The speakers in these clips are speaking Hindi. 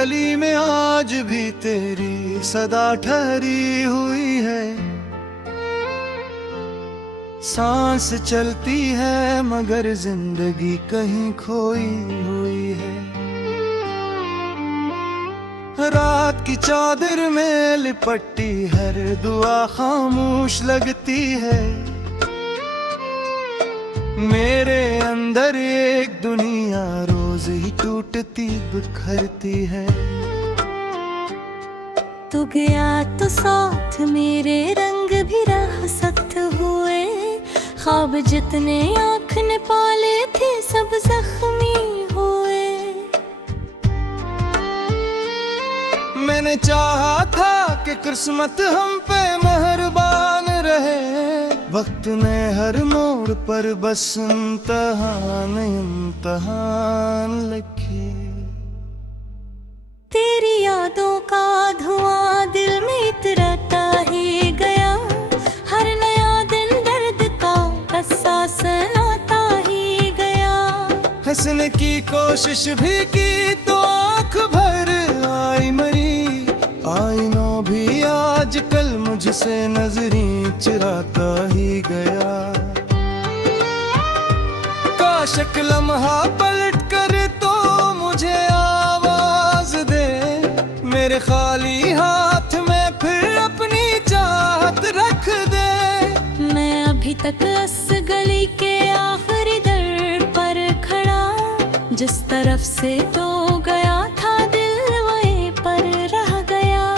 गली में आज भी तेरी सदा ठहरी हुई है। सांस चलती है मगर जिंदगी कहीं खोई हुई है। रात की चादर में लिपटी हर दुआ खामोश लगती है। मेरे अंदर एक दुनिया रोज ही टूटती बिखरती है। तू गया तो साथ मेरे रंग भी राहत हुए। ख्वाब जितने आँख ने पाले थे सब जख्मी हुए। मैंने चाहा था कि किस्मत हम पे मेहरबान रहे। वक्त ने हर मोड़ पर बस इम्तिहान इम्तिहान लिखे। तेरी यादों का धुआं दिल में इतराता ही गया। हर नया दिन दर्द का एहसास सुनाता ही गया। हंसने की कोशिश भी की तो आँख भर आई मरी। आईनों भी आजकल मुझसे नजरें चुराता ही गया। काश एक लम्हा पलट कर तो मुझे आवाज दे। मेरे खाली हाथ में फिर अपनी चाहत रख दे। मैं अभी तक इस गली के आखिरी दर पर खड़ा। जिस तरफ से तो गया था दिल वहीं पर रह गया।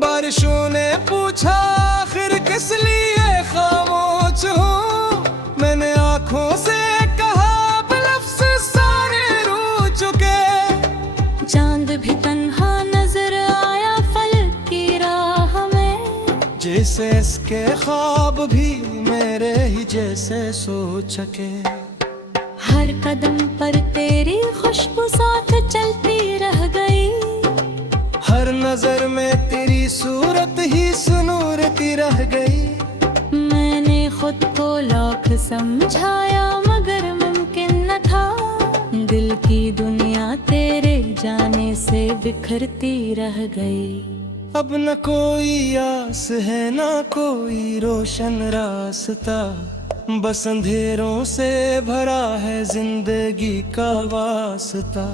बारिशों ने पूछा आखिर किस लिए खामोश हूँ। मैंने आँखों से कहा लफ्ज़ सारे रू चुके। चांद भी तन्हा नजर आया फलक की राह में। जैसे इसके ख्वाब भी मेरे ही जैसे सोच के। हर कदम पर तेरी खुशबू साथ चलती रह गई। हर नजर में तेरी सूरत ही सुनूरती रह गई। मैंने खुद को लाख समझाया मगर मुमकिन न था। दिल की दुनिया तेरे जाने से बिखरती रह गई। अब न कोई आस है न कोई रोशन रास्ता। बस अंधेरों से भरा है जिंदगी का वास्ता।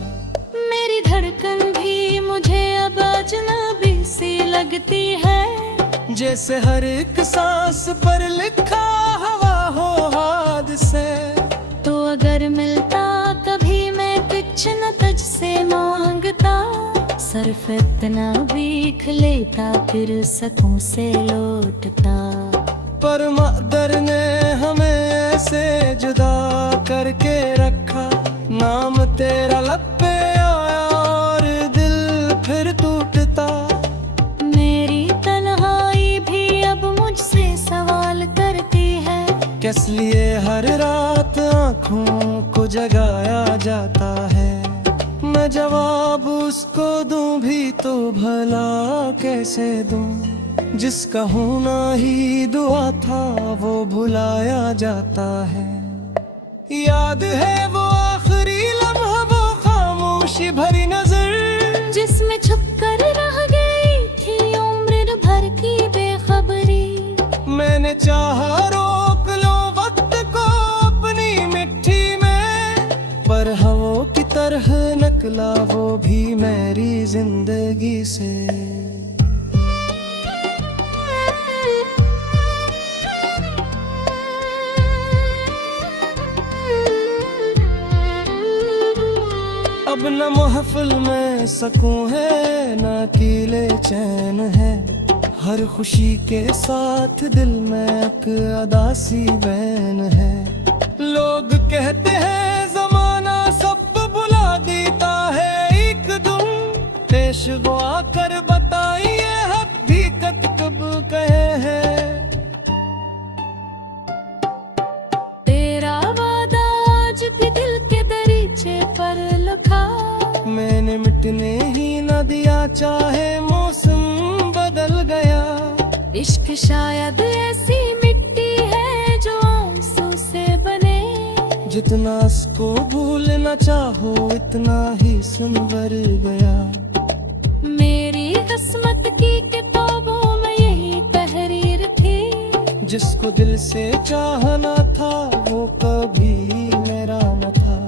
मेरी धड़कन भी मुझे अब अजनबी सी लगती है। जैसे हर एक सांस पर लिखा हवा हो हादसे। तो अगर मिलता कभी मैं कुछ न तुझसे मांगता। सिर्फ इतना भीख लेता फिर सकूं से लौटता। पर मक़दर ने हमें ऐसे जुदा करके रखा। नाम तेरा लब पे आया और दिल फिर टूटता। मेरी तन्हाई भी अब मुझसे सवाल करती है। किस लिए हर रात आँखों को जगाया जाता है। मैं जवाब उसको दूं भी तो भला कैसे दूं। जिसका होना ही दुआ था वो भुलाया जाता है। याद है वो आखिरी लम्हा वो खामोशी भरी नजर। जिसमें छुप कर रह गई थी उम्र भर की बेखबरी। मैंने चाहा रोक लो वक्त को अपनी मिट्टी में। पर हवों की तरह निकला वो भी मेरी जिंदगी से। अब न महफिल में सकूं है न अकेले चैन है। हर खुशी के साथ दिल में एक अदासी बैन है। लोग कहते हैं जमाना सब बुला देता है एक दुम। पेश वो आकर बताइए हकीकत कब कहे है। तेरा वादा आज भी दिल के दरीचे पर लिखा। मैंने मिटने ही न दिया चाहे मौसम बदल गया। इश्क शायद ऐसी मिट्टी है जो आंसू से बने। जितना इसको भूलना चाहो इतना ही सुनवर गया। मेरी किस्मत की किताबों में यही तहरीर थी, जिसको दिल से चाहना था वो कभी मेरा न था।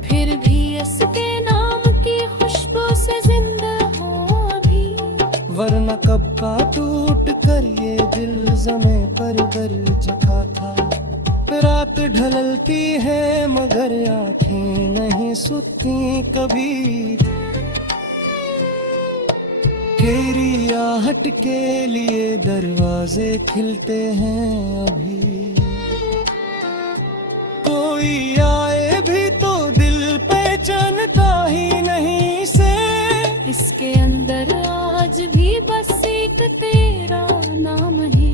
फिर भी इसके नाम की खुशबू से जिंदा हूँ अभी। वरना कब का टूट कर ये दिल ज़मे पर दर्ज का था। रात ढलती है मगर आँखें नहीं सोती कभी। तेरी आहट के लिए दरवाजे खिलते हैं अभी। कोई आए भी तो दिल पहचानता ही नहीं से। इसके अंदर आज भी बस एक तेरा नाम है।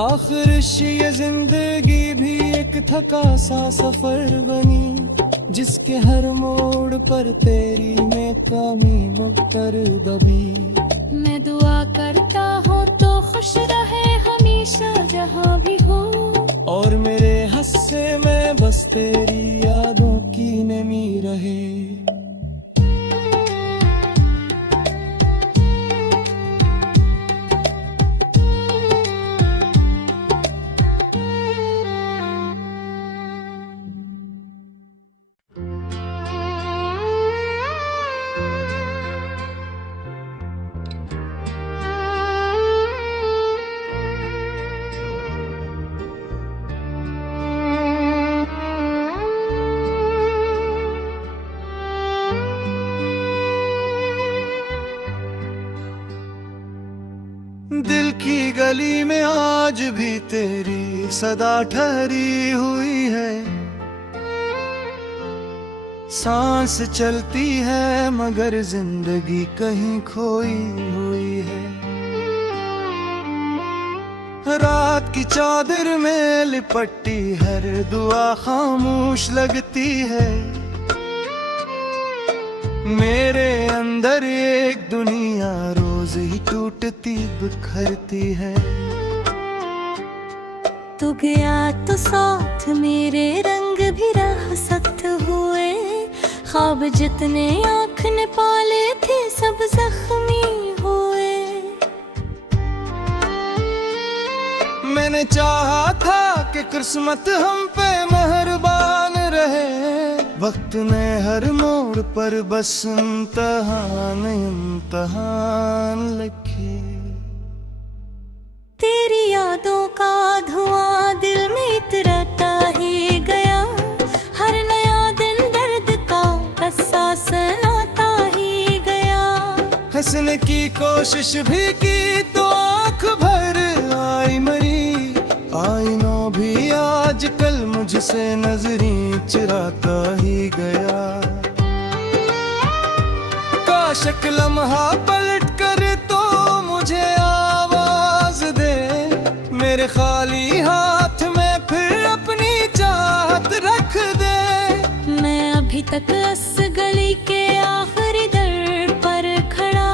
आखिर ये जिंदगी भी एक थका सा सफर बनी, जिसके हर मोड़ पर तेरी में कमी मुक्तर दबी। मैं दुआ करता हूँ तो खुश रहे हमेशा जहाँ भी हो, और मेरे हस्से में बस तेरी यादों की नमी रहे। दिल की गली में आज भी तेरी सदा ठहरी हुई है। सांस चलती है मगर जिंदगी कहीं खोई हुई है। रात की चादर में लिपटी हर दुआ खामोश लगती है। मेरे अंदर एक दुनिया रोज ही टूटती बिखरती है। तू गया तो साथ मेरे रंग भी राह सख्त हुए। ख्वाब जितने आँख ने पाले थे सब जख्मी हुए। मैंने चाहा था कि किस्मत हम पे मेहरबान रहे। वक्त ने हर मोड़ पर बस इम्तहान इम्तहान लिखे। तेरी यादों का धुआं दिल में इतराता ही गया। हर नया दिन दर्द का एहसास लाता ही गया। हंसने की कोशिश भी की तो आँख भर आई मरी। आईनों भी आजकल मुझसे नजरें चुराता ही गया। काश एक लम्हा पलट कर तो मुझे आवाज दे। मेरे खाली हाथ में फिर अपनी चाहत रख दे। मैं अभी तक इस गली के आखिरी दर पर खड़ा।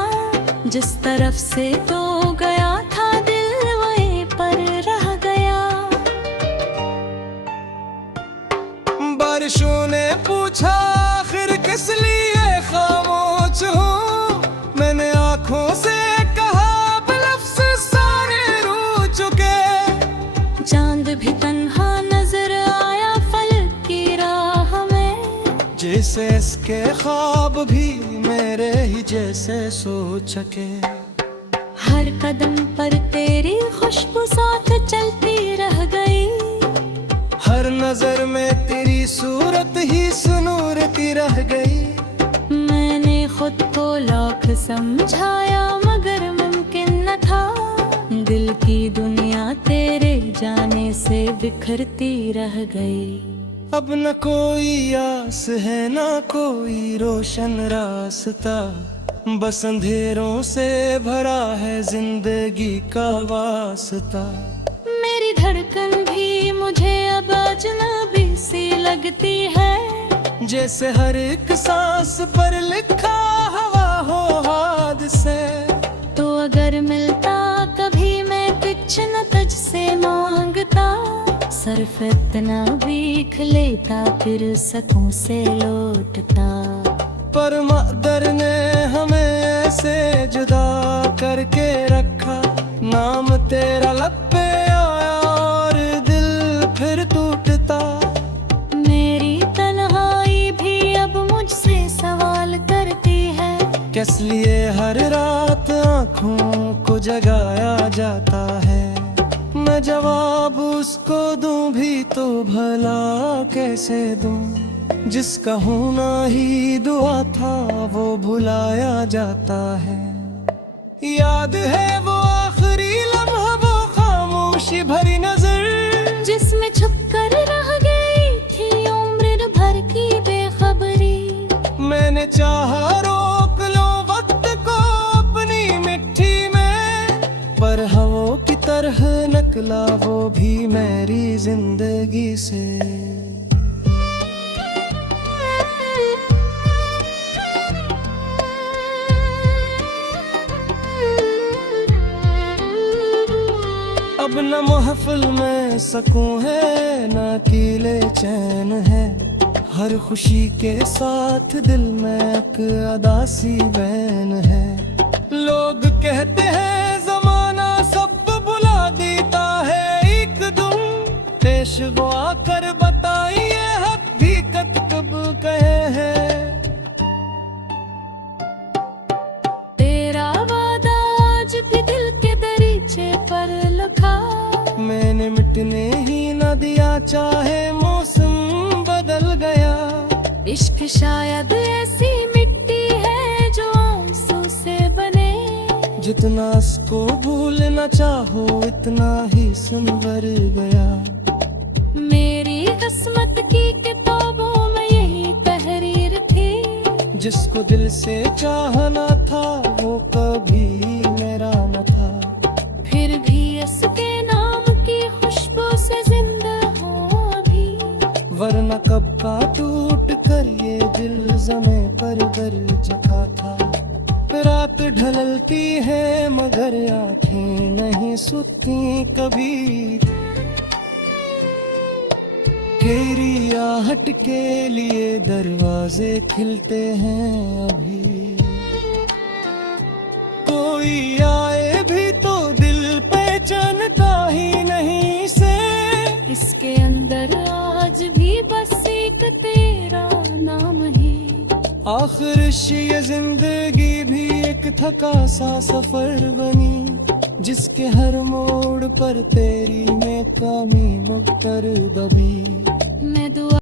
जिस तरफ से तो गया था दिल वहीं पर रह गया। बारिशों ने पूछा आखिर किस लिए खामोश हूँ। मैंने आँखों से कहा लफ्ज़ सारे रू चुके। चांद भी तन्हा नजर आया फलक की राह में। जैसे इसके ख्वाब भी मेरे ही जैसे सोच सके। हर कदम पर तेरी खुशबू साथ चलती रह गई। हर नजर में तेरी सूरत ही सुनूरती रह गई। मैंने खुद को लाख समझाया मगर मुमकिन न था। दिल की दुनिया तेरे जाने से बिखरती रह गई। अब न कोई आस है न कोई रोशन रास्ता। बस अंधेरों से भरा है जिंदगी का वास्ता। मेरी धड़कन भी मुझे अब अजनबी सी लगती है। जैसे हर एक सांस पर लिखा हवा हो हादसे। तो अगर मिलता कभी मैं कुछ न तुझसे मांगता। सर्फ इतना भीख लेता फिर सकूं से लौटता। पर मकदर ने हमें ऐसे जुदा करके रखा, नाम तेरा लब पे आया और दिल फिर टूटता। मेरी तन्हाई भी अब मुझसे सवाल करती है, किस लिए हर रात आँखों को जगाया जाता है। मैं जवाब उसको दूं भी तो भला कैसे दूं, जिसका होना ही दुआ था वो भुलाया जाता है। याद है वो आखिरी लम्हा, वो खामोशी भरी नजर, जिसमें छुप कर रह गई थी उम्र भर की बेखबरी। मैंने चाहा रोक लो वक्त को अपनी मिट्टी में, पर हवों की तरह निकला वो भी मेरी जिंदगी से। अब न महफिल में सकूं है न अकेले चैन है, हर खुशी के साथ दिल में एक अदासी बैन है। लोग कहते हैं जमाना सब बुला देता है, एक तुम पेश वो आकर बताइए हकीकत कब कहे हैं। तेरा वादा आज भी दिल के दरीचे पर लिखा, मैंने मिटने ही न दिया चाहे मौसम बदल गया। इश्क शायद ऐसी मिट्टी है जो आंसू से बने, जितना इसको भूलना चाहो इतना ही संवर गया। मेरी किस्मत की किताबों में यही तहरीर थी, जिसको दिल से चाहना था वो कभी मेरा न था। फिर भी इसके नाम की खुशबू से जिंदा हूँ अभी, वरना कब का टूट कर ये दिल ज़मीं पर दर्ज का था। रात ढलती है मगर आँखें नहीं सुती कभी, तेरी आहट के लिए दरवाजे खिलते हैं अभी। कोई आए भी तो दिल पहचानता ही नहीं से, इसके अंदर आज भी बस एक तेरा नाम है। आखिर ये जिंदगी भी एक थका सा सफर बनी, जिसके हर मोड़ पर तेरी में कमी मुक्तर दबी। मैं दुआ